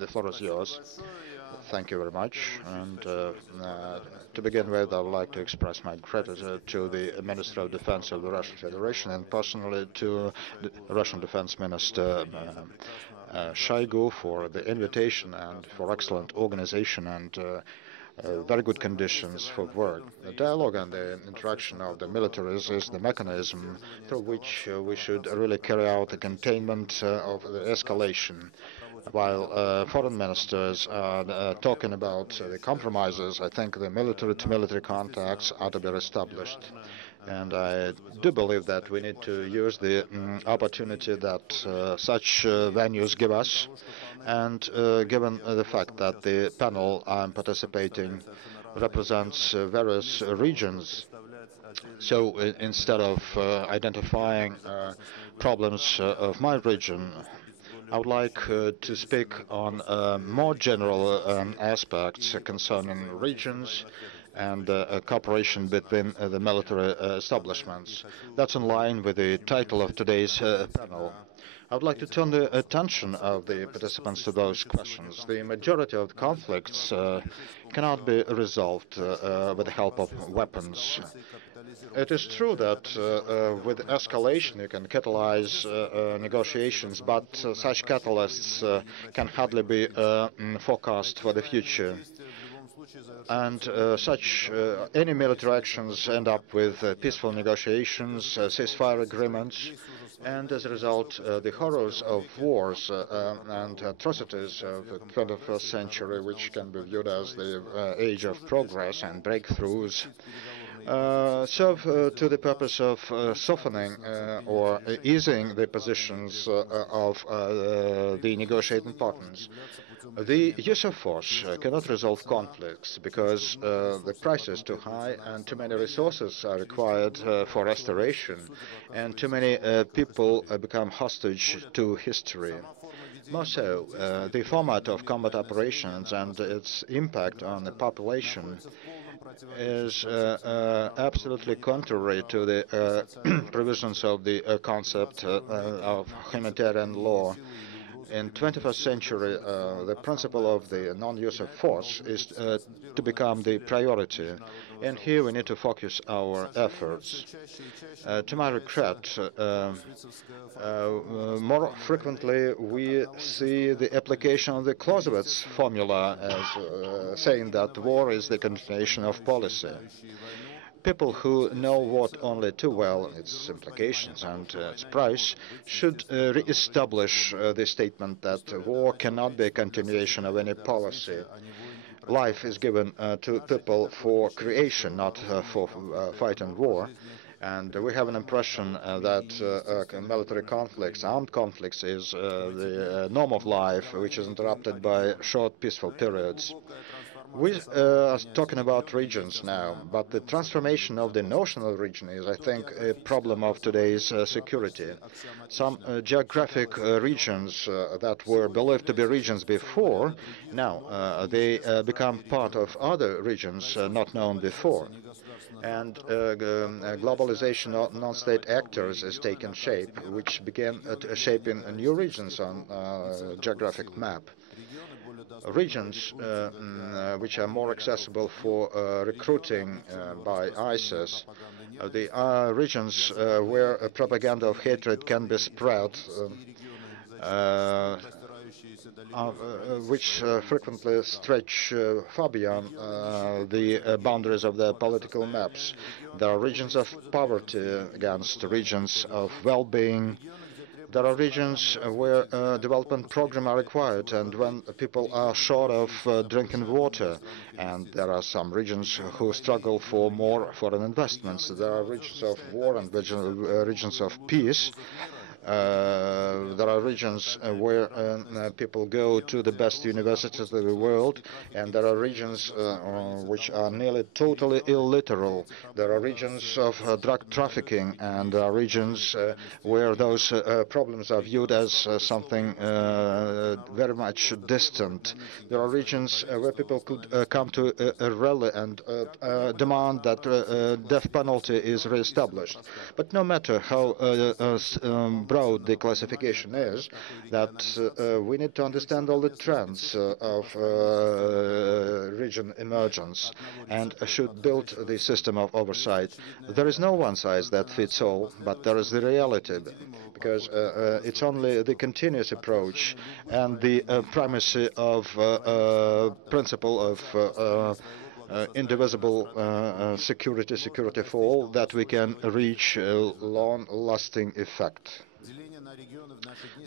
The floor is yours. Thank you very much. And to begin with, I would like to express my gratitude to the Minister of Defense of the Russian Federation and personally to the Russian Defense Minister Shoigu for the invitation and for excellent organization and very good conditions for work. The dialogue and the interaction of the militaries is the mechanism through which we should really carry out the containment of the escalation. While foreign ministers are talking about the compromises, I think the military-to-military contacts are to be established. And I do believe that we need to use the opportunity that such venues give us. And given the fact that the panel I'm participating represents various regions, so instead of identifying problems of my region, I would like to speak on more general aspects concerning regions and cooperation between the military establishments. That's in line with the title of today's panel. I would like to turn the attention of the participants to those questions. The majority of the conflicts cannot be resolved with the help of weapons. It is true that with escalation you can catalyze negotiations, but such catalysts can hardly be forecast for the future. And any military actions end up with peaceful negotiations, ceasefire agreements, and as a result, the horrors of wars and atrocities of the 21st century, which can be viewed as the age of progress and breakthroughs, serve to the purpose of softening or easing the positions of the negotiating partners. The use of force cannot resolve conflicts because the price is too high and too many resources are required for restoration, and too many people become hostage to history. More so, the format of combat operations and its impact on the population is absolutely contrary to the provisions of the concept of humanitarian law. In 21st century, the principle of the non-use of force is to become the priority, and here we need to focus our efforts. To my regret, more frequently we see the application of the Clausewitz formula as saying that war is the continuation of policy. People who know what only too well, its implications and its price, should re-establish the statement that war cannot be a continuation of any policy. Life is given to people for creation, not for fight and war. And we have an impression that military conflicts, armed conflicts, is the norm of life, which is interrupted by short peaceful periods. We are talking about regions now, but the transformation of the notional region is, I think, a problem of today's security. Some geographic regions that were believed to be regions before, now they become part of other regions not known before. And globalization of non-state actors has taken shape, which began shaping new regions on geographic map. Regions which are more accessible for recruiting by ISIS, the regions where propaganda of hatred can be spread, which frequently stretch far beyond the boundaries of the political maps. There are regions of poverty against regions of well-being. There are regions where development programs are required and when people are short of drinking water, and there are some regions who struggle for more foreign investments. There are regions of war and regions of peace. There are regions where people go to the best universities of the world, and there are regions which are nearly totally illiberal. There are regions of drug trafficking, and there are regions where those problems are viewed as something very much distant. There are regions where people could come to a rally and demand that death penalty is re-established. But no matter how broad the classification is, that we need to understand all the trends of region emergence and should build the system of oversight. There is no one size that fits all, but there is the reality, because it's only the continuous approach and the primacy of principle of indivisible security for all that we can reach a long-lasting effect.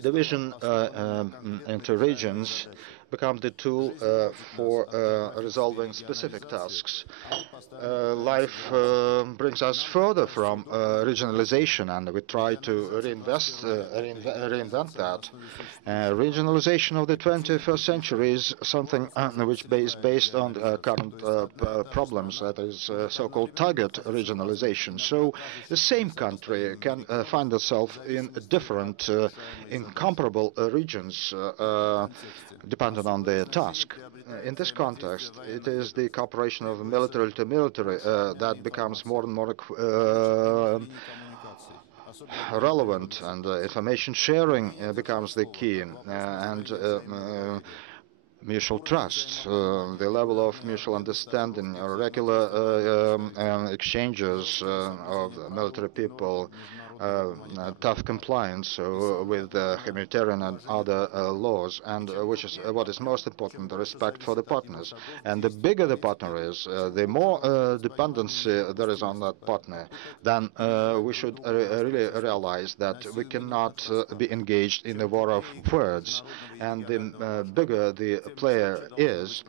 Division into regions become the tool for resolving specific tasks. Life brings us further from regionalization, and we try to reinvent that. Regionalization of the 21st century is something which is based on current problems, that is so-called target regionalization. So the same country can find itself in different, incomparable regions depending on their task. In this context, it is the cooperation of military to military that becomes more and more relevant, and information sharing becomes the key, and mutual trust, the level of mutual understanding, regular exchanges of military people, tough compliance with humanitarian and other laws, and which is what is most important, the respect for the partners. And the bigger the partner is, the more dependency there is on that partner, then we should really realize that we cannot be engaged in a war of words. And the bigger the player is,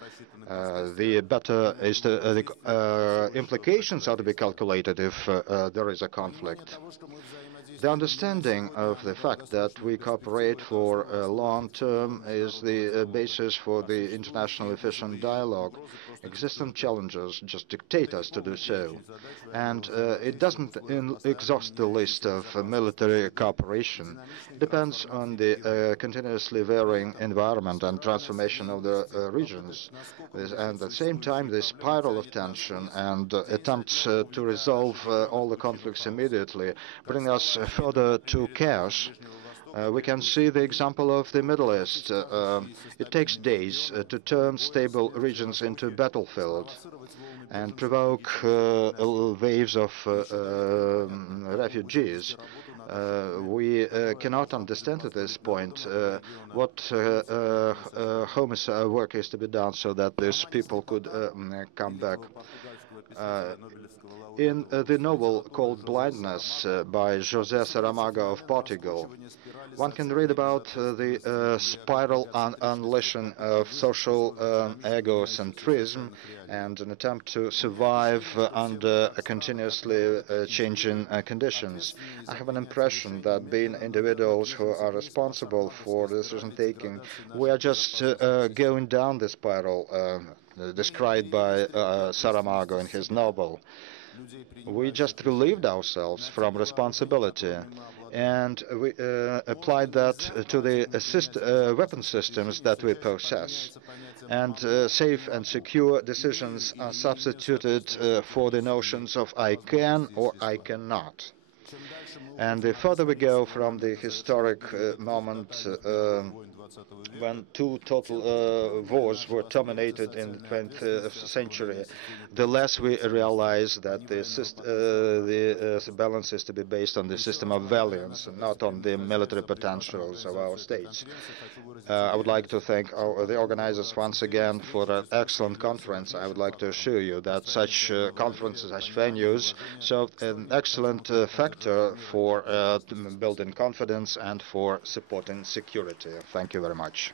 the better is the implications are to be calculated if there is a conflict. The understanding of the fact that we cooperate for a long term is the basis for the international efficient dialogue. Existing challenges just dictate us to do so. And it doesn't exhaust the list of military cooperation. It depends on the continuously varying environment and transformation of the regions. And at the same time, the spiral of tension and attempts to resolve all the conflicts immediately bring us further to chaos. We can see the example of the Middle East. It takes days to turn stable regions into a battlefield and provoke waves of refugees. We cannot understand at this point what homicide work is to be done so that these people could come back. In the novel called Blindness by José Saramago of Portugal, one can read about the spiral and unleashing of social egocentrism and an attempt to survive under continuously changing conditions. I have an impression that being individuals who are responsible for decision-taking, we are just going down the spiral described by Saramago in his novel. We just relieved ourselves from responsibility, and we applied that to the weapon systems that we possess. And safe and secure decisions are substituted for the notions of I can or I cannot. And the further we go from the historic moment when two total wars were terminated in the 20th century, the less we realize that the balance is to be based on the system of values and not on the military potentials of our states. I would like to thank the organizers once again for an excellent conference. I would like to assure you that such conferences, such venues, serve an excellent factor for building confidence and for supporting security. Thank you very much.